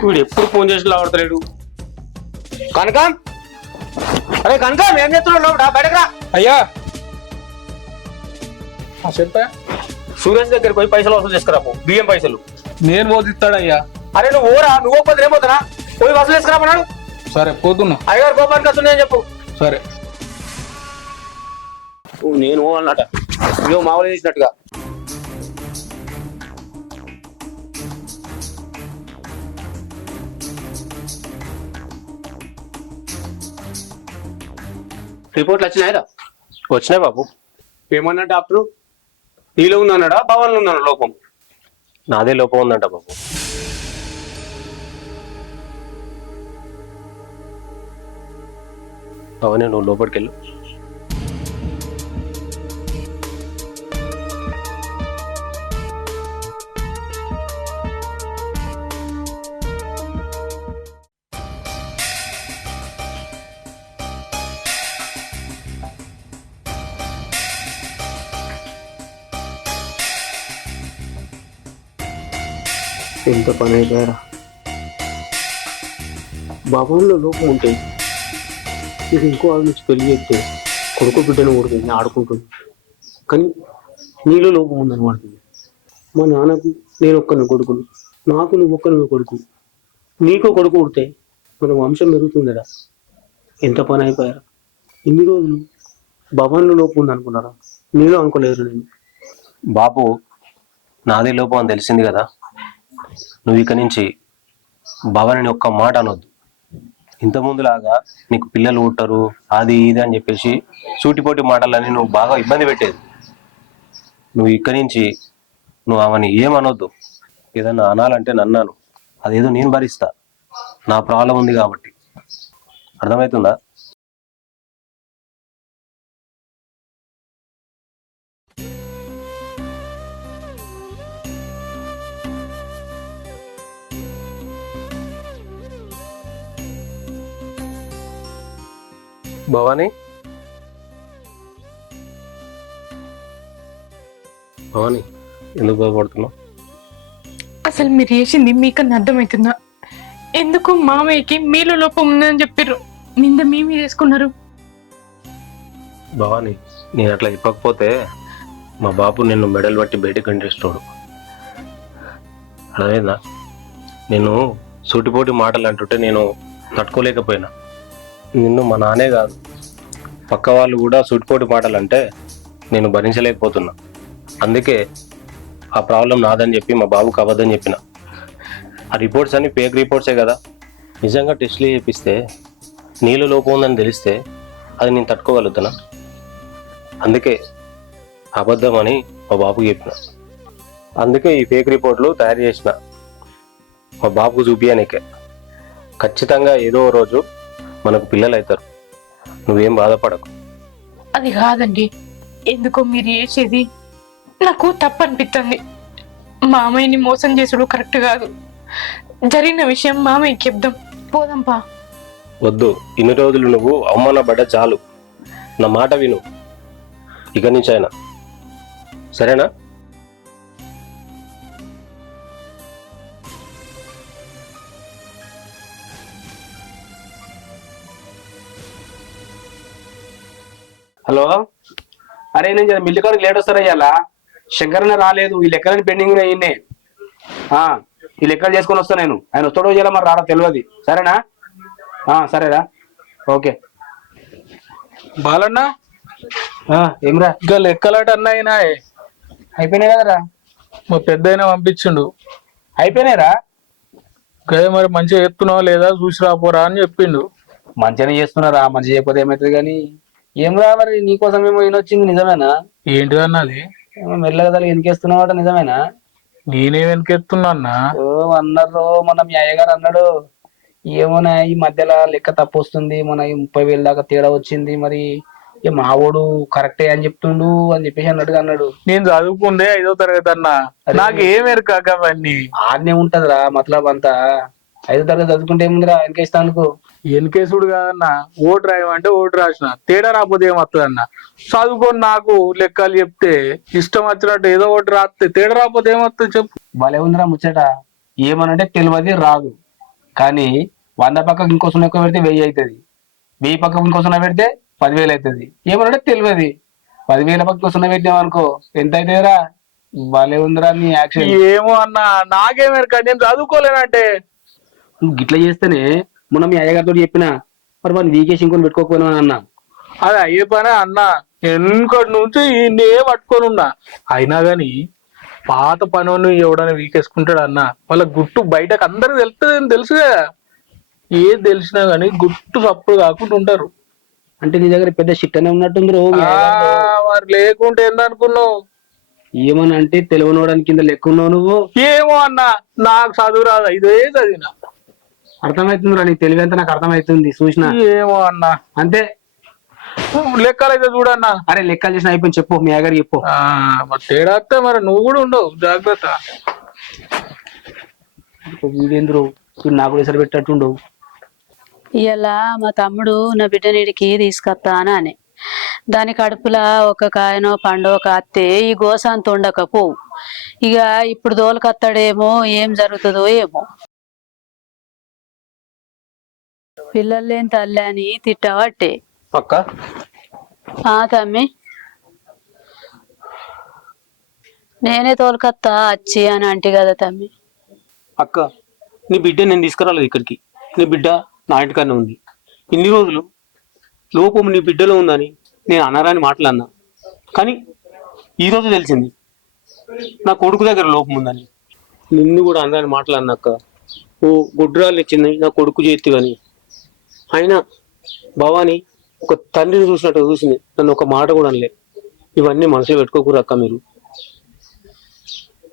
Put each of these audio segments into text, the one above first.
వీడు ఎప్పుడు ఫోన్ చేసి లావడతలేడు. కనకం, అరే కనకం ఏం చేస్తున్నాడు? లోపల బయటకు రా. అయ్యా చెప్పా, సురేష్ దగ్గరికి పోయి పైసలు వసూలు చేసుకురాపు, బియ్యం పైసలు. నేను పోతిస్తాడయ్యా. అరే నువ్వు ఓరా, నువ్వు పోతే ఏమవుతున్నా? పోయి వసూలు చేసుకురామన్నాడు. సరే పోతున్నా. అయ్యగారు కోపానికి వస్తున్నాయని చెప్పు. సరే నేను అన్నట నువ్వు మామూలు చేసినట్టుగా. రిపోర్ట్లు వచ్చినాయిరా? వచ్చినాయి బాబు. ఏమన్నా డాక్టరు? నీలో ఉన్నాడా భవన్లో ఉన్నాడు లోపం? నాదే లోపం ఉందంట బాబు. అవనే నువ్వు లోపలికి వెళ్ళు. ఎంత పని అయిపోయారా? భవన్లో లోపం ఉంటే ఇది ఇంకో ఆవిడ నుంచి పెళ్లి చేస్తే కొడుకు బిడ్డను కొడుతుంది ఆడుకుంటుంది. కానీ నీలో లోపం ఉందని వాడుతుంది. మా నాన్నకు నేను ఒక్కని కొడుకును, నాకు నువ్వు ఒక్కని కొడుకు, నీకో కొడుకు పుడితే మన వంశం పెరుగుతుందిరా. ఎంత పని అయిపోయారా? ఇన్ని రోజులు భవన్లో లోపం ఉంది అనుకున్నారా? నీలో అనుకోలేరు. నేను బాబు నాదే లోపం అని తెలిసింది కదా, నువ్వు ఇక నుంచి భవన్ని ఒక్క మాట అనొద్దు. ఇంతకుముందులాగా నీకు పిల్లలు పుట్టరు అది ఇది అని చెప్పేసి సూటిపోటి మాటలని నువ్వు బాగా ఇబ్బంది పెట్టేది. నువ్వు ఇక్కడి నుంచి నువ్వు ఆమెని ఏమనొద్దు. ఏదన్నా అనాలంటే నన్నాను, అదేదో నేను భరిస్తా. నా ప్రాబ్లం ఉంది కాబట్టి. అర్థమవుతుందా? భవానీ, భవానీ ఎందుకు బాధపడుతున్నావు? అసలు మీరు చేసింది మీకన్నా అర్థమవుతుందా? ఎందుకు మామయ్యకి మీలో లోపం ఉందని చెప్పారు, నింద మేమే చేసుకున్నారు. భవానీ నేను అట్లా చెప్పకపోతే మా బాబు నిన్ను మెడల్ పట్టి బయటకు కంటేస్తాడు. అర్థమైందా? నేను సూటిపోటి మాటలు అంటుంటే నేను తట్టుకోలేకపోయినా. నిన్ను మా నానే కాదు పక్క వాళ్ళు కూడా సూటిపోటి మాటలు అంటే నేను భరించలేకపోతున్నా. అందుకే ఆ ప్రాబ్లం నాదని చెప్పి మా బాబుకి అవ్వదని చెప్పిన. ఆ రిపోర్ట్స్ అన్ని ఫేక్ రిపోర్ట్సే కదా. నిజంగా టెస్ట్లు చేపిస్తే నీలో లోపం ఉందని తెలిస్తే అది నేను తట్టుకోగలుగుతానా? అందుకే అబద్ధం అని మా బాబుకి చెప్పిన. అందుకే ఈ ఫేక్ రిపోర్ట్లు తయారు చేసిన మా బాబుకు చూపియానికే. ఖచ్చితంగా ఏదో రోజు మనకు పిల్లలు అవుతారు. నువ్వేం బాధపడకు. అది కాదండి, ఎందుకో మీరు చేసేది నాకు తప్పు అనిపిస్తుంది. మామయ్యని మోసం చేసుడు కరెక్ట్ కాదు. జరిగిన విషయం మామయ్యకి చెప్దాం, పోదాంపా. వద్దు, ఇన్ని రోజులు నువ్వు అవమానపడ్డ చాలు. నా మాట విను ఇక నుంచి అయినా, సరేనా? హలో, అరే నేను మిల్లు కాడికి లేట్ వస్తారా? ఇవాళ శంకరన్న రాలేదు, ఈ లెక్కలని పెండింగ్ అయ్యిందే. ఈ లెక్కలు చేసుకొని వస్తా నేను. ఆయన వస్తాడో చేయాల మరి రాడా తెలియదు. సరేనా? సరేరా, ఓకే. బాలన్నా ఏమిరా? ఇంకా లెక్కలాట అన్నాయినా అయిపోయినాయి కదరా? మా పెద్దయినా పంపించిండు. అయిపోయినాయిరా? గదే మరి మంచిగా చెప్తున్నావా లేదా చూసి రాపోరా అని చెప్పిండు. మంచిగానే చేస్తున్నారా, మంచిగా చెప్పతే ఏమవుతుంది కానీ. ఏమిరా మరి నీకోసం ఏమో ఈయనొచ్చింది, నిజమేనా? ఏంటిదన్నది? మెల్లగా తల్లి ఎందుకేస్తున్నావు? నిజమేనా? నేనే వెనకెత్తున్నా అన్నా. అన్నారు మన మీ అయ్యగారు అన్నాడు, ఏమోనా ఈ మధ్యలో లెక్క తప్పు వస్తుంది, మన 30,000 దాకా తేడా వచ్చింది, మరి మావోడు కరెక్టే అని చెప్తుండు అని చెప్పేసి అన్నట్టుగా అన్నాడు. నేను చదువుకుందే 5వ తరగతి అన్నా, నాకు ఏం ఎరకాక అవన్నీ. ఆడనే ఉంటదిరా మతలబ్ అంతా. 5వ తరగతి చదువుకుంటే ఏముందిరా వెనకేస్తానుకో. ఎన్కేసుడు కాదన్నా, ఓటు రాయమంటే ఓటు రాసిన, తేడా రాకపోతే ఏమవుతుంది అన్న. చదువుకొని నాకు లెక్కలు చెప్తే ఇష్టం వచ్చినట్టు ఏదో ఒకటి రాస్తే తేడా రాకపోతే ఏమవుతుంది చెప్పు. భలే ఉందిరా ముచ్చట. ఏమనంటే తెలియదు రాదు, కానీ 100 పక్కకు ఇంకో సున్నా ఎక్కువ పెడితే 1000 అవుతుంది, 1000 పక్కకు ఇంకో సున్నా పెడితే 10,000 అవుతుంది. ఏమన్నా తెలియదు. 10,000 పక్కకు సున్నా పెట్టినామనుకో ఎంత అవుతుందిరా? భలే ఉందిరా నీ యాక్షన్. ఏమో అన్నా నాకేమేరక, నేను చదువుకోలేనంటే. నువ్వు గిట్లా చేస్తేనే మొన్న మీ అయ్యగారితో చెప్పిన మరి మన వీకేసి ఇంకొని పెట్టుకోకపోయినా అన్నా. అది అయ్యే పనే అన్నా, వెనుకటి నుంచి ఈయన్నే పట్టుకొని ఉన్నా. అయినా గాని పాత పనులు ఎవడైనా వీకేసుకుంటాడు అన్న, వాళ్ళ గుట్టు బయటకు అందరికి తెలుస్తుంది అని తెలుసు కదా. ఏది తెలిసినా గాని గుట్టు తప్పుడు కాకుండా ఉంటారు. అంటే నీ దగ్గర పెద్ద షిట్టనే ఉన్నట్టుంది రో. మరి లేకుంటే ఏందనుకున్నావు? ఏమని అంటే తెలియనోడానికి కింద లెక్క ఉన్నావు నువ్వు. ఏమో అన్నా నాకు చదువు రాదా, ఇదే చదివిన. అర్థమవుతుందిరా నీ తెలివి అంతా నాకు అర్థమవుతుంది చూసిన. ఏమో అన్నా అంతే. లెక్కలైతే చూడన్నా. అరే లెక్కలు చేసిన అయిపోయింది, చెప్పు మీ అయ్యగారు చెప్పు. మరి తేడా వస్తే మరి నువ్వు కూడా ఉండవు, జాగ్రత్త. వీడేంద్రు నాకు కూడా ఎసరు పెట్టట్టుండు. ఇలా మా తమ్ముడు నా బిడ్డనిడికి తీసుకొస్తాను అని దాని కడుపులా ఒక కాయనో పండో కాస్తే ఈ గోసాంత ఉండకపోవు. ఇక ఇప్పుడు దోలకత్తాడేమో, ఏం జరుగుతుందో ఏమో. పిల్లలేని తల్లి అని తిట్టవట్టే. అక్క తమ్మి నేనే తోలుకత్తా వచ్చి అని అంటి కదా తమ్మి. అక్క నీ బిడ్డ నేను తీసుకురాలేదు ఇక్కడికి, నీ బిడ్డ నా ఇంటికన్నా ఉంది. ఇన్ని రోజులు లోపం నీ బిడ్డలో ఉందని నేను అనరాని మాట్లాడినా, కానీ ఈరోజు తెలిసింది నా కొడుకు దగ్గర లోపం ఉందని. నిన్ను కూడా అనరాని మాట్లాడినాక ఓ గుడ్రాలు ఇచ్చింది నా కొడుకు చేతి అని. అయినా భవాని ఒక తండ్రిని చూసినట్టు చూసింది, నన్ను ఒక మాట కూడా అనలే. ఇవన్నీ మనసులో పెట్టుకోకూడదు అక్క మీరు.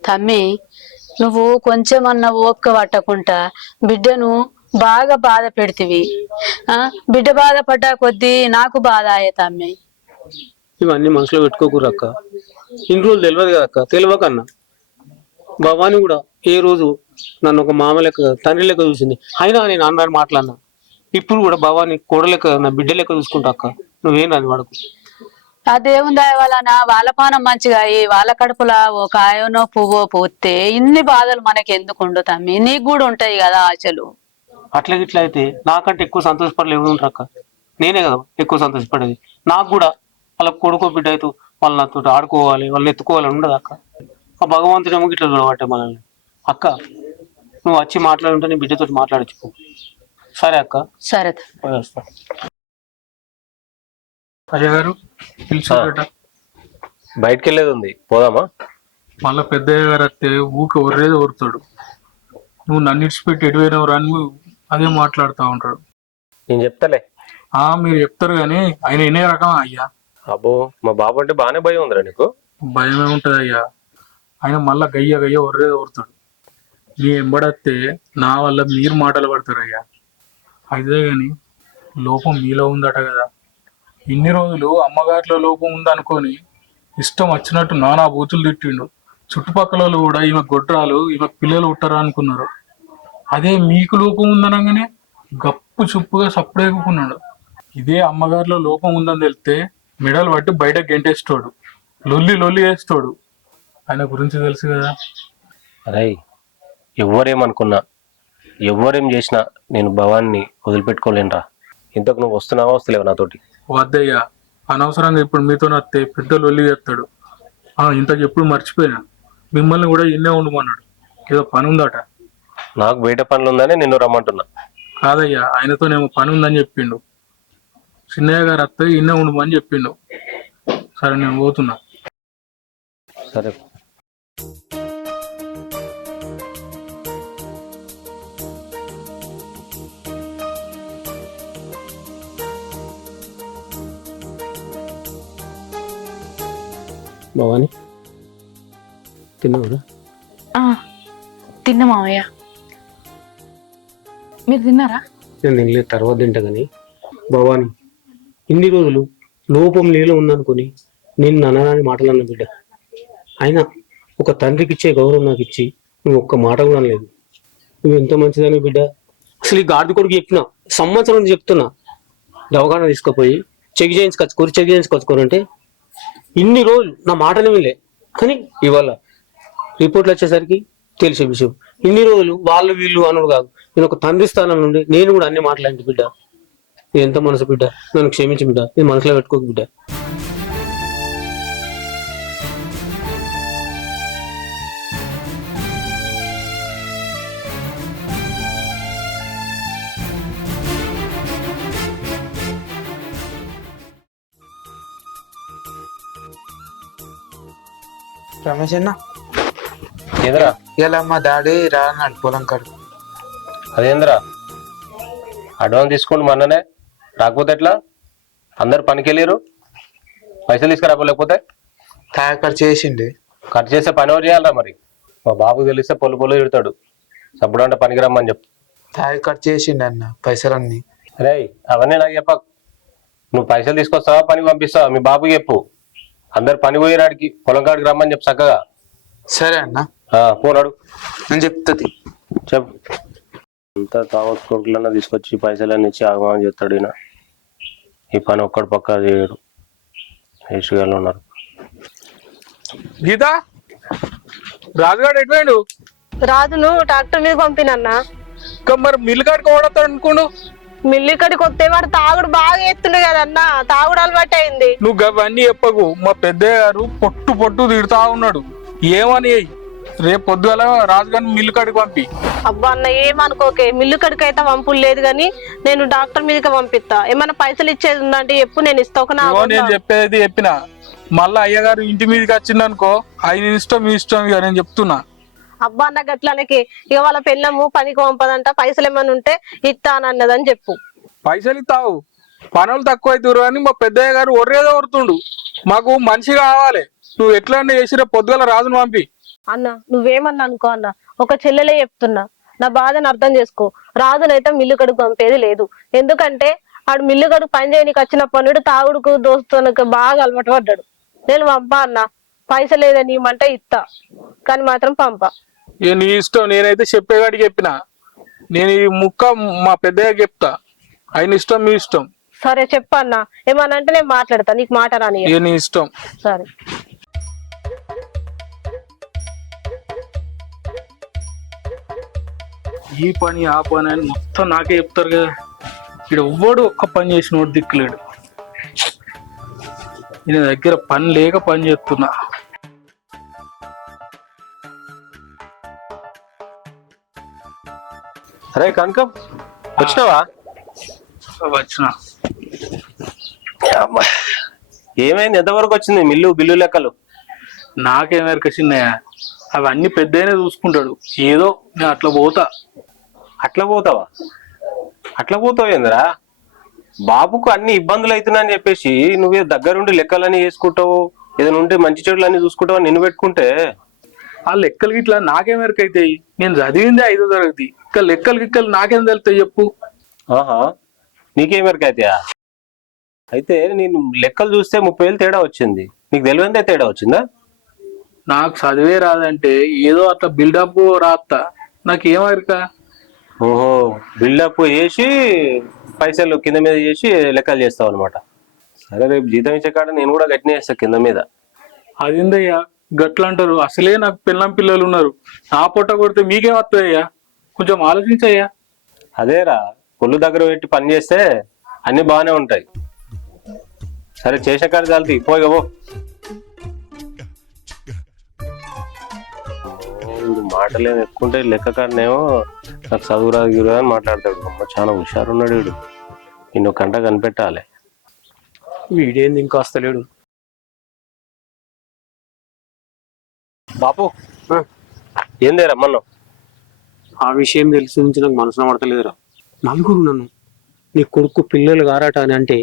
తమ్మి నువ్వు కొంచెమన్నా ఓపిక పట్టకుండా బిడ్డను బాగా బాధ పెడితివి. బిడ్డ బాధపడ్డా కొద్దీ నాకు బాధ అయ్యే తమ్మి. ఇవన్నీ మనసులో పెట్టుకోకూడదు అక్క. ఇన్ని రోజులు తెలియదు కదా అక్క, తెలియకన్నా భవాని కూడా ఏ రోజు నన్ను ఒక మామ లెక్క తండ్రి లెక్క చూసింది. అయినా నేను అన్నాను మాట్లాడినా. ఇప్పుడు కూడా భవాని కోడ లెక్క నా బిడ్డ లెక్క చూసుకుంటా అక్క, నువ్వేం రాని వాడకు. ఆ దేవుని దయ వలన వాళ్ళ పానం మంచిగా అయ్యి వాళ్ళ కడుపులా ఓ కాయనో పువ్వో పోతే ఇన్ని బాధలు మనకి ఎందుకుండు తమ్మి? నీకు కూడా ఉంటాయి కదా ఆశలు. అట్లా గిట్లా అయితే నాకంటే ఎక్కువ సంతోషపడలే ఎవరు ఉంటారు అక్క? నేనే కదా ఎక్కువ సంతోషపడేది. నాకు కూడా వాళ్ళ కొడుకో బిడ్డ అయితే వాళ్ళు నాతో ఆడుకోవాలి, వాళ్ళని ఎత్తుకోవాలని ఉండదు అక్క. ఆ భగవంతుడేమో గిట్లా చూడబట్టే మనల్ని. అక్క నువ్వు వచ్చి మాట్లాడుంటే నీ బిడ్డతో మాట్లాడచ్చు. సరే అక్క, సరే పోయేస్తా. అయ్య గారు పిలిచారట. బయటికి వెళ్ళేది ఉంది, పోదామా? మళ్ళా పెద్దయ్య గారు వస్తే ఊక ఒర్రేది ఓరుతాడు. నువ్వు నన్ను ఇడిచిపెట్టి ఎటువైనవరా అని అదే మాట్లాడుతూ ఉంటాడు. నేను చెప్తాలే. మీరు చెప్తారు కానీ ఆయన ఎనే రకం అయ్యా. అబ్బో మా బాబు అంటే బాగానే భయం ఉందిరా నీకు. భయమే ఉంటది అయ్యా. ఆయన మళ్ళా గయ్య ఒర్రేది ఓరుతాడు. నీ ఎంబడత్తే నా వల్ల మీరు మాటలు పడతారు అయ్యా. అయితే గాని లోపం మీలో ఉందట కదా. ఇన్ని రోజులు అమ్మగారిలో లోపం ఉందనుకొని ఇష్టం వచ్చినట్టు నానా బూతులు తిట్టిండు. చుట్టుపక్కల వాళ్ళు కూడా ఈమె గొడ్రాలు, ఈమె పిల్లలు ఉంటారా అనుకున్నారు. అదే మీకు లోపం ఉందనగానే గప్పు చుప్పుగా సప్పుడేకున్నాడు. ఇదే అమ్మగారిలో లోపం ఉందని తెలిస్తే మెడలు పట్టి బయట గెంటేస్తాడు, లొల్లి వేస్తాడు. ఆయన గురించి తెలుసు కదా. అరే ఎవరేమనుకున్నా, ఎవరేం చేసినా నేను భవాన్ని వదిలిపెట్టుకోలేనురా. ఇంతకు నువ్వు వస్తున్నావా వస్తలేవు నాతోటి? వద్దయ్యా, అనవసరంగా ఇప్పుడు మీతో నత్తే పెద్ద లొల్లి చేస్తాడు. ఇంతకు ఎప్పుడు మర్చిపోయినా మిమ్మల్ని కూడా ఇన్నే ఉండమన్నాడు. ఏదో పని ఉందట. నాకు బయట పనులు ఉందని నిన్ను రమ్మంటున్నా. కాదయ్యా, ఆయనతోనేమో పని ఉందని చెప్పిండు. చిన్నయ్య గారు అత్త ఇన్నే ఉండమని చెప్పిండు. సరే నేను పోతున్నా. సరే. భవాని తిన్నావురా? తిన్నా మావయ్య, మీరు తిన్నారా? నేను తినలేదు, తర్వాత తింటా. కానీ భవాని ఇన్ని రోజులు లోపం నీలో ఉందనుకుని నిన్ను అనరాని మాటలు అన్న బిడ్డ. అయినా ఒక తండ్రికి ఇచ్చే గౌరవం నాకు ఇచ్చి నువ్వు ఒక్క మాట కూడా లేదు. నువ్వు ఎంత మంచిదని బిడ్డ. అసలు ఈ గాడిద కొడుకు చెప్పిన సంవత్సరం చెప్తున్నా దవాఖాన తీసుకుపోయి చెక్ చేయించుకొచ్చుకోరంటే ఇన్ని రోజులు నా మాటనే వినలే. కానీ ఇవాళ రిపోర్ట్లు వచ్చేసరికి తెలిసే విషయం. ఇన్ని రోజులు వాళ్ళు వీళ్ళు అనుడు కాదు, నేను ఒక తండ్రి స్థానం నుండి నేను కూడా అన్ని మాట్లాడింది బిడ్డ. నేను ఎంత మనసు బిడ్డ, నన్ను క్షమించి బిడ్డ, నేను మనసులో పెట్టుకోకు బిడ్డ. రమేష్ అన్న, ఏంద్రా ఇలా మా డాడీ రాన్నాడు పొలం కాడు. అదేంద్రా అడ్వాన్స్ తీసుకోండి మొన్ననే, రాకపోతే ఎట్లా? అందరు పనికి వెళ్ళారు, పైసలు తీసుకురాకపోలేకపోతే తాగ ఖర్చు చేసిండే. ఖర్చు చేస్తే పని ఎవరు చేయాలరా మరి? మా బాబుకు తెలిస్తే పొలు తిడతాడు. సప్పుడు అంటే పనికి రమ్మని చెప్పు. తాగ ఖర్చు చేసిండే అన్న పైసలన్నీ. రే అవన్నీ నాకు చెప్పకు. నువ్వు పైసలు తీసుకొస్తావా పనికి పంపిస్తావా మీ బాబుకి చెప్పు. అందరు పని పోయేరాడికి పొలం కాడికి రమ్మని చెప్పు చక్కగా. సరే అన్న, పోరాడు నేను చెప్తుంది. చెప్పు. అంతా తామస్ కొడుకులన్నా తీసుకొచ్చి పైసలన్నీ ఇచ్చి ఆగమని చెప్తాడు ఈయన. ఈ పని ఒక్కడు పక్కా చేయడు. వేసుగాళ్ళు ఉన్నారు. గీత, రాజుగాడు ఎటువేండు? రాజును ట్రాక్టర్ మీద పంపినన్నా. ఇంకా మరి మిల్లు కాడికి ఓడతాడు అనుకోండు. మిల్లి ఇక్కడికి వస్తే వాడు తాగుడు బాగా ఎత్తుండే కదన్నా, తాగుడు అలవాటు అయింది. నువ్వు అవన్నీ చెప్పకు. మా పెద్దయ్య గారు పొట్టు పొట్టు తిడుతా ఉన్నాడు. ఏమని రేపు పొద్దుగల రాజుగారిని మిల్లు కాడికి పంపి. అబ్బా అన్న ఏమనుకోకే, మిల్లు కడికి అయితే పంపులు లేదు గాని నేను డాక్టర్ మీదకి పంపిస్తా. ఏమన్నా పైసలు ఇచ్చేది ఉందంటే ఎప్పుడు నేను ఇస్తా. నేను చెప్పేది చెప్పిన మళ్ళా అయ్యగారు ఇంటి మీదకి వచ్చిందనుకో, ఆయన ఇష్టం మీ ఇష్టం. ఇక నేను చెప్తున్నా. అబ్బా అన్న గట్లనకి ఇక వాళ్ళ పెళ్ళము పనికి పంపదంట, పైసలు ఏమన్నా ఉంటే ఇస్తానన్నదని చెప్పు. పైసలు ఇస్తావు, పనులు తక్కువ అవుతారు అని మా పెద్దయ్య గారు ఒర్రేదో ఒరుతుండు. మాకు మనిషి కావాలి. నువ్వు ఎట్లా చేసినా పొద్దుగల రాజును పంపి. అన్న నువ్వేమన్నా అనుకో అన్న, ఒక చెల్లెలే చెప్తున్నా, నా బాధను అర్థం చేసుకో. రాజునైతే మిల్లు కడుగు పంపేది లేదు. ఎందుకంటే ఆడు మిల్లు కడుగు పని చేయడానికి వచ్చిన పనుడు తాగుడుకు దోస్తునకు బాగా అలవాటు పడ్డాడు. నేను పంపా అన్న, పైసలు లేదని ఇమ్మంటే ఇస్తా, కానీ మాత్రం పంప. ఇక నీ ఇష్టం. నేనైతే చెప్పేవాడికి చెప్పిన, నేను ఈ ముక్క మా పెద్దయ్య చెప్తా. ఆయన ఇష్టం మీ ఇష్టం. సరే చెప్పన్న, ఏమన్నా అంటే నేను మాట్లాడతా, నీకు మాట రాని. ఇక నీ ఇష్టం. సరే. ఈ పని ఆ పని అని మొత్తం నాకే చెప్తారు కదా. ఇక్కడ ఎవ్వడు ఒక్క పని చేసినోడు దిక్కులేడు. నేను దగ్గర పని లేక పని చేస్తున్నా. అరే కనకం, వచ్చినావా? వచ్చిన. ఏమైంది? ఎంతవరకు వచ్చింది మిల్లు బిల్లు లెక్కలు? నాకేమేరక చిన్నయ్య, అవన్నీ పెద్దనే చూసుకుంటాడు. ఏదో నేను అట్లా పోతా. అట్లా పోతావా? అట్లా పోతావు ఏందిరా? బాబుకు అన్ని ఇబ్బందులు అవుతున్నాయని చెప్పేసి నువ్వే దగ్గరుండి లెక్కలన్నీ వేసుకుంటావు, ఏదైనా ఉంటే మంచి చెడులు అన్ని చూసుకుంటావు. నిన్ను పెట్టుకుంటే ఆ లెక్కలు గిట్లా నాకేమేరకు అవుతాయి? నేను చదివిందే 5వ తరగతి. ఇంకా లెక్కలు గిక్కలు నాకేం తెలుస్తాయి చెప్పు. ఆహా, నీకేమెరకు అవుతాయా? అయితే నేను లెక్కలు చూస్తే 30,000 తేడా వచ్చింది. నీకు తెలియందే తేడా వచ్చిందా? నాకు చదివే రాదంటే ఏదో అట్లా బిల్డప్ రాస్తా. నాకేమరిక? ఓహో, బిల్డప్ చేసి పైసలు కింద మీద చేసి లెక్కలు చేస్తావు అనమాట. సరే, రేపు జీతం ఇచ్చే కాడ నేను కూడా గట్టినే చేస్తా కింద మీద. అదేందయ్యా గట్ల అంటారు? అసలే నాకు పిల్లం పిల్లలు ఉన్నారు. నా పొట్ట కొడితే మీకేం వస్తాయ్యా? కొంచెం ఆలోచించయ్యా. అదేరా, ఒళ్ళు దగ్గర పెట్టి పని చేస్తే అన్ని బాగానే ఉంటాయి. సరే, చేసే కాడ చాలుతీ, పోయిగో. మాటలేం ఎక్కుంటే లెక్క కాడనేమో నాకు చదువురాదు గిరు అని మాట్లాడతాడు. అమ్మ చాలా హుషారు ఉన్నాడు వీడు. నిన్ను కంట కనిపెట్టాలి. వీడేంది ఇంకా వస్తలేడు. బాపు, ఏందే రమ్మన్నావు? ఆ విషయం తెలిసి నుంచి నాకు మనసులో పడతలేదురా. నలుగురు నన్ను నీ కొడుకు పిల్లలు గారాట అని అంటే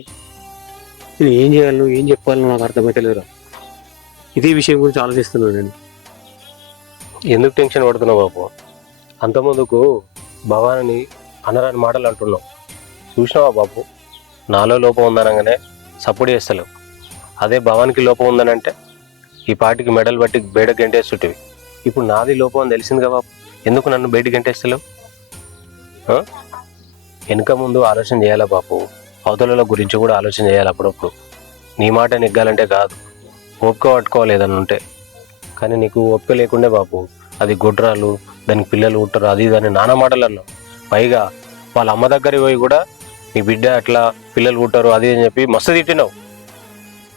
నేను ఏం చేయాలను ఏం చెప్పాలను నాకు అర్థమైతలేదురా. ఇదే విషయం గురించి ఆలోచిస్తున్నాను నేను. ఎందుకు టెన్షన్ పడుతున్నావు బాపు? అంతకుముందుకు భవాని అనరాని మాటలు అంటున్నావు. చూసినావా బాపు? నాలో లోపం ఉందనగానే సపోర్ట్ చేస్తలేవు. అదే భవానికి లోపం ఉందనంటే ఈ పాటికి మెడల్ బట్టి బయట గంటేస్తుంటివి. ఇప్పుడు నాది లోపం అని తెలిసింది కదా బాపు, ఎందుకు నన్ను బయట గంటేస్తలేవు? వెనుక ముందు ఆలోచన చేయాలా బాపు, అవతల గురించి కూడా ఆలోచన చేయాలి అప్పుడప్పుడు. నీ మాట నెగ్గాలంటే కాదు, ఓపిక పట్టుకోవాలి ఏదన్నా ఉంటే. కానీ నీకు ఓపిక లేకుండే బాపు, అది గొడ్రాలు, దానికి పిల్లలు పుట్టరు, అది దాన్ని నానా మాటలు అన్నావు. పైగా వాళ్ళ అమ్మ దగ్గరికి పోయి కూడా నీ బిడ్డ అట్లా పిల్లలు పుట్టరు అది అని చెప్పి మస్తు తిట్టినావు.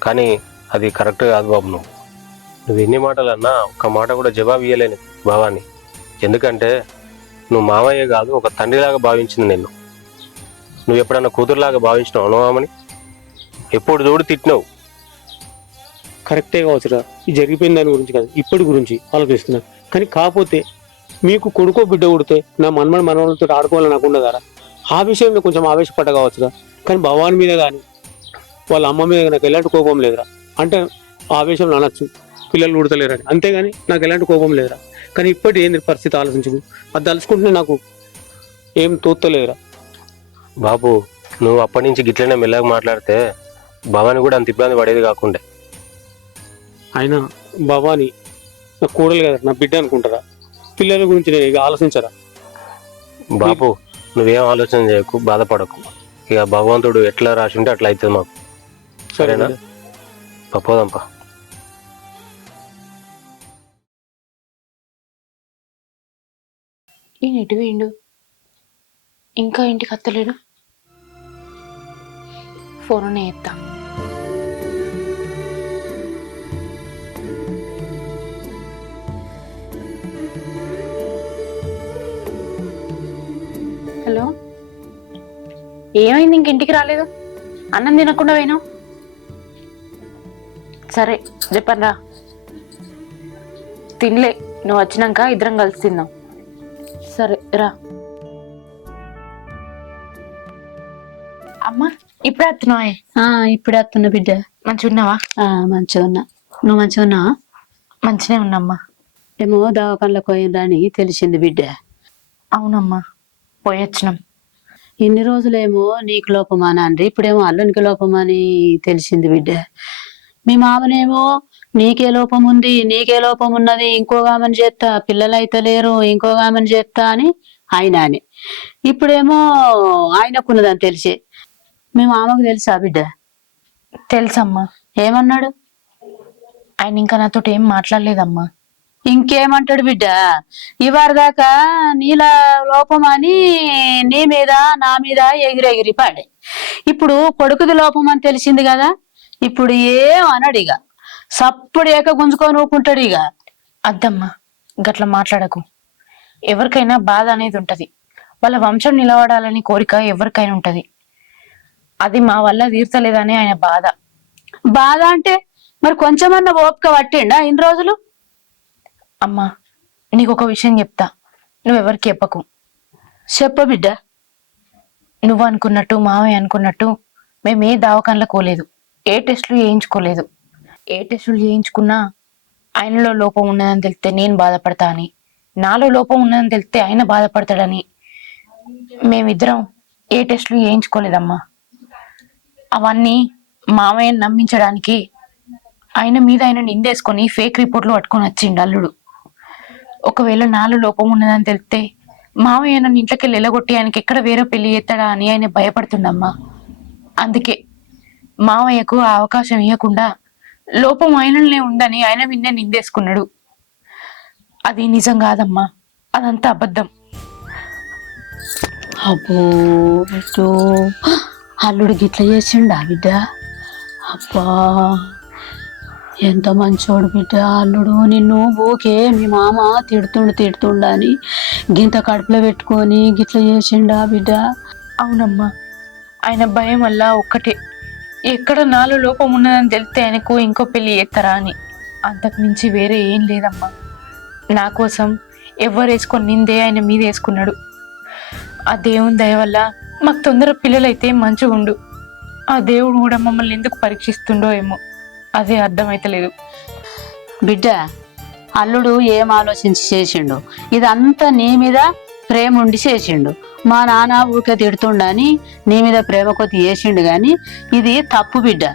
కానీ అది కరెక్ట్ కాదు బాబు. నువ్వు ఎన్ని మాటలు అన్నా ఒక్క మాట కూడా జవాబు ఇవ్వలేను బావాని. ఎందుకంటే నువ్వు మామయ్య కాదు, ఒక తండ్రిలాగా భావించింది నిన్ను. నువ్వు ఎప్పుడన్నా కూతురులాగా భావించినావు అనుమామని? ఎప్పుడు చూడు తిట్టినావు. కరెక్టే కావచ్చురా, ఇది జరిగిపోయిన దాని గురించి కాదు, ఇప్పటి గురించి ఆలోచిస్తున్నాను. కానీ కాకపోతే మీకు కొడుకో బిడ్డ కొడితే నా మనవాళ్ళతో ఆడుకోవాలని నాకు ఉండదారా? ఆ విషయంలో కొంచెం ఆవేశపడ్డ కావచ్చురా. కానీ భవాని మీద కానీ వాళ్ళ అమ్మ మీద నాకు ఎలాంటి కోపం లేదురా. అంటే ఆవేశంలో అనొచ్చు పిల్లలు ఉడతలేరని, అంతేగాని నాకు ఎలాంటి కోపం లేదురా. కానీ ఇప్పటి ఏంది పరిస్థితి ఆలోచించు, అది తలుచుకుంటే నాకు ఏం తోత్తలేదురా. బాబు నువ్వు అప్పటి నుంచి గిట్లనే మెల్లగా మాట్లాడితే భవాని కూడా అంత ఇబ్బంది పడేది కాకుండా. అయినా భవాని నా కూడలు కదా, నా బిడ్డ అనుకుంటారా? పిల్లల గురించి నేను ఇక ఆలోచించరా? బాబు నువ్వేం ఆలోచన చేయకు, బాధపడకు. ఇక భగవంతుడు ఎట్లా రాసి ఉంటే అట్లా అవుతుంది మాకు. సరేనా? పోదాంపా. ఈయన ఎటు వేయండు, ఇంకా ఇంటికి అత్తలేడు. ఫోన్ ఎత్తా. హలో, ఏమైంది? ఇంటికి రాలేదు? అన్నం తినకుండా పోయినావు? సరే చెప్పను రా. తినలే, నువ్వు వచ్చినాక ఇద్దరం కలిసి తిందాం. సరే రా. అమ్మా ఇప్పుడే వస్తున్నావా? ఇప్పుడే వస్తున్నా బిడ్డ. మంచిగా ఉన్నావా? మంచిగా ఉన్నా. నువ్వు మంచిగా ఉన్నావా? మంచిగా ఉన్నామ్మా. ఏమో దవాఖానలకు పోయిండ్రా అని తెలిసింది బిడ్డ. అవునమ్మా, పోయొచ్చినాం. ఇన్ని రోజులేమో నీకు లోపమా నాన్రి, ఇప్పుడేమో అల్లునికి లోపమా అని తెలిసింది బిడ్డ. మీ మామనేమో నీకే లోపం ఉంది, నీకే లోపం ఉన్నది, ఇంకోగామని చేస్తా, పిల్లలు అయితే లేరు, ఇంకోగామని చేస్తా అని ఆయననే. ఇప్పుడేమో ఆయనకున్నదని తెలిసే. మీ మామకు తెలుసా బిడ్డ? తెలుసమ్మా. ఏమన్నాడు? ఆయన ఇంకా నాతో ఏం మాట్లాడలేదమ్మా. ఇంకేమంటాడు బిడ్డ? ఇవారి దాకా నీల లోపం అని నీ మీద నా మీద ఎగిరెగిరి పాడే. ఇప్పుడు కొడుకుది లోపం అని తెలిసింది కదా, ఇప్పుడు ఏం అనడు. ఇక సప్పుడు ఏక గుంజుకొని ఊకుంటాడు. ఇక అద్దమ్మా గట్లా మాట్లాడకు. ఎవరికైనా బాధ అనేది ఉంటది, వాళ్ళ వంశం నిలబడాలని కోరిక ఎవరికైనా ఉంటది. అది మా వల్ల తీర్చలేదని ఆయన బాధ. బాధ అంటే మరి కొంచెమన్నా ఓపిక పట్టిండా ఇన్ని రోజులు? అమ్మా నీకు ఒక విషయం చెప్తా, నువ్వెవరికి చెప్పకు. చెప్ప బిడ్డ. నువ్వు అనుకున్నట్టు మావయ్య అనుకున్నట్టు మేము ఏ దవాఖానలకు పోలేదు, ఏ టెస్టులు చేయించుకోలేదు. ఏ టెస్టులు చేయించుకున్నా ఆయనలో లోపం ఉన్నదని తెలిస్తే నేను బాధపడతా అని, నాలో లోపం ఉన్నదని తెలిస్తే ఆయన బాధపడతాడని మేమిద్దరం ఏ టెస్టులు చేయించుకోలేదమ్మా. అవన్నీ మామయ్యని నమ్మించడానికి ఆయన మీద ఆయన నిందేసుకొని ఫేక్ రిపోర్ట్లు పట్టుకొని వచ్చిండు అల్లుడు. ఒకవేళ నాలో లోపం ఉన్నదని తెలిస్తే మామయ్య నన్ను ఇంట్లోకి వెళ్ళగొట్టి ఆయనకి ఎక్కడ వేరే పెళ్లి చేస్తాడా అని ఆయన భయపడుతుండమ్మా. అందుకే మామయ్యకు ఆ అవకాశం ఇవ్వకుండా లోపం ఆయననే ఉందని ఆయన విన్నే నిందేసుకున్నాడు. అది నిజం కాదమ్మా, అదంతా అబద్ధం. అబ్బో బిడ్డో, అల్లుడు గిట్ల చేసిండా బిడ్డ? అబ్బా ఎంత మంచోడు బిడ్డ అల్లుడు. నిన్ను ఓకే మీ మామ తిడుతుండని గింత కడుపులో పెట్టుకొని గిట్ల చేసిండా బిడ్డ? అవునమ్మా, ఆయన భయం వల్ల ఒక్కటే, ఎక్కడ నాలో లోపం ఉన్నదని తెలిస్తే ఆయనకు ఇంకో పెళ్లి చేస్తారా అని. అంతకు మించి వేరే ఏం లేదమ్మా. నా కోసం ఎవరు వేసుకొని నిందే ఆయన మీద వేసుకున్నాడు. ఆ దేవుని దయ వల్ల మాకు తొందర పిల్లలైతే మంచిగా ఉండు. ఆ దేవుడు కూడా మమ్మల్ని ఎందుకు పరీక్షిస్తుండో ఏమో, అదే అర్థమైతలేదు. బిడ్డ అల్లుడు ఏం ఆలోచించి చేసిండు? ఇదంతా నీ మీద ప్రేమ ఉండి చేసిండు. మా నాన్న ఊరికే తిడుతుండని నీ మీద ప్రేమ కొద్ది చేసిండు, గాని ఇది తప్పు బిడ్డ.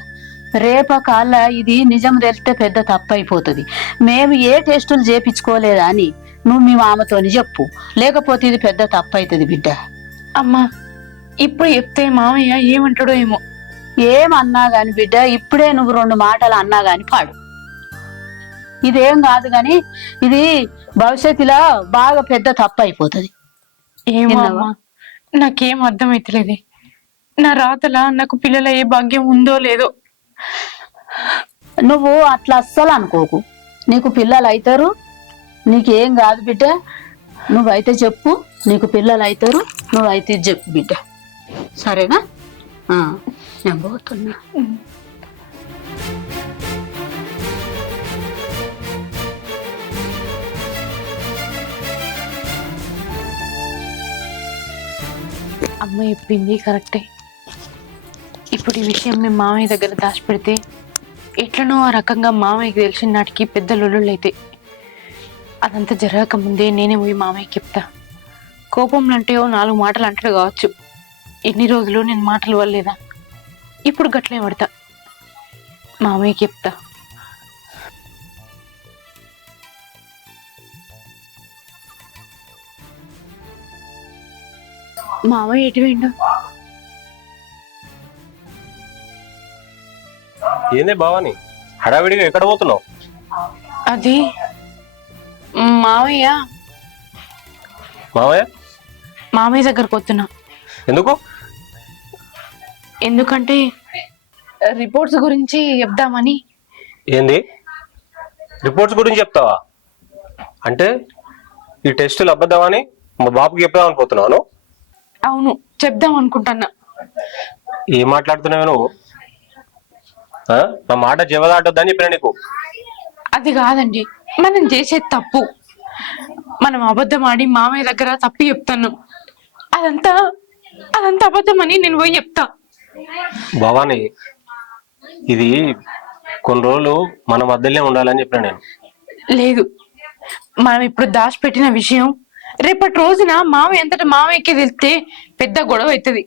రేపకాల ఇది నిజం తెలిస్తే పెద్ద తప్పు అయిపోతుంది. మేము ఏ టెస్టులు చేపించుకోలేదా అని నువ్వు మీ మామతోని చెప్పు, లేకపోతే ఇది పెద్ద తప్పు అవుతుంది బిడ్డ. అమ్మా ఇప్పుడు చెప్తే మామయ్య ఏమంటాడో ఏమో. ఏమన్నా గాని బిడ్డ, ఇప్పుడే నువ్వు 2 మాటలు అన్నా గాని పాడు. ఇదేం కాదు గాని ఇది భవిష్యత్తులో బాగా పెద్ద తప్పు అయిపోతుంది. ఏమో విన్నావా? అమ్మా, నాకేం అర్థమైతలేదు. నా రాతలా నాకు పిల్లల ఏ భాగ్యం ఉందో లేదో. నువ్వు అట్లా అస్సలు అనుకోకు, నీకు పిల్లలు అవుతారు, నీకేం కాదు బిడ్డ. నువ్వైతే చెప్పు, నీకు పిల్లలు అవుతారు, నువ్వైతే ఇది చెప్పు బిడ్డ, సరేనా? నేను పోతున్నా. అమ్మ చెప్పింది కరెక్టే. ఇప్పుడు ఈ విషయం మేము మామయ్య దగ్గర దాచిపెడితే ఎట్లనో ఆ రకంగా మామయ్యకి తెలిసిన నాటికి పెద్ద లొల్లుళ్ళైతే అదంతా జరగక ముందే నేనే పోయి మామయ్యకి చెప్తా. కోపంలో అంటే 4 మాటలు అంటాడు కావచ్చు. ఎన్ని రోజులు నేను మాటలు వల్లేదా, ఇప్పుడు గట్లే పడతా. మామయ్యకి చెప్తా. మామయ్య ఎటు వేయండు? ఏందే భవాని, హడావిడిగా ఎక్కడ పోతున్నావు? అది మామయ్య మామయ్య మామయ్య దగ్గరకు వస్తున్నా. ఎందుకు? ఎందుకంటే రిపోర్ట్స్ గురించి చెప్దామని. ఏంది రిపోర్ట్స్ గురించి చెప్తావా? అంటే ఈ టెస్టులు అబద్ధమని మా బాబుకి చెప్దామని పోతున్నాను. అవును, చెప్దాం అనుకుంటున్నా. ఏం మాట్లాడుతున్నావు నువ్వు? నా మాట జవదాటొద్దని చెప్పిన నీకు. అది కాదండి, మనం చేసేది తప్పు. మనం అబద్ధం ఆడి మామయ్య దగ్గర తప్పు చెప్తాను. అదంతా అబద్ధం అని నేను పోయి చెప్తా. భవాని, ఇది కొన్ని రోజులు మన మధ్యలోనే ఉండాలని చెప్పిన నేను. లేదు, మనం ఇప్పుడు దాచిపెట్టిన విషయం రేపటి రోజున మామయ్య అంతటా మామయ్యకి తెలిస్తే పెద్ద గొడవ అవుతుంది.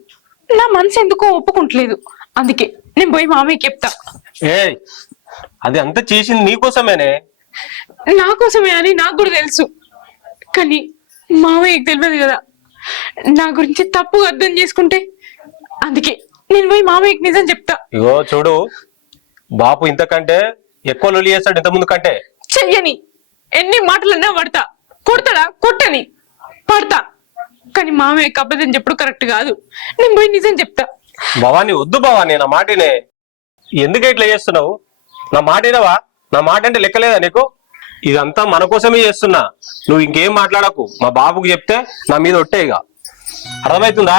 నా మనసు ఎందుకో ఒప్పుకుంటలేదు, అందుకే నేను పోయి మామయ్యకి చెప్తా. అది అంతా చేసింది నీకోసమేనే. నా కోసమే అని నాకు కూడా తెలుసు, కానీ మామయ్యకి తెలియదు కదా. నా గురించి తప్పు అర్థం చేసుకుంటే అందుకే నేను పోయి మామయ్యకి నిజం చెప్తా. ఇగో చూడు, బాపు ఇంతకంటే ఎక్కువ లొల్లి చేస్తాడు ఇంత ముందు కంటే. చెయ్యని ఎన్ని మాటలన్నా పడతా, కొడతాడా కొట్టని పడతా, కానీ మామయ్యకి అబద్ధం చెప్పుడు కరెక్ట్ కాదు. నేను పోయి నిజం చెప్తా. భవాని వద్దు భవాని, నా మాటినే. ఎందుకు ఇట్లా చేస్తున్నావు? నా మాటినవా? నా మాట అంటే లెక్కలేదా నీకు? ఇదంతా మన కోసమే చేస్తున్నా. నువ్వు ఇంకేం మాట్లాడకు. మా బాబుకి చెప్తే నా మీద ఒట్టేగా, అర్థమవుతుందా?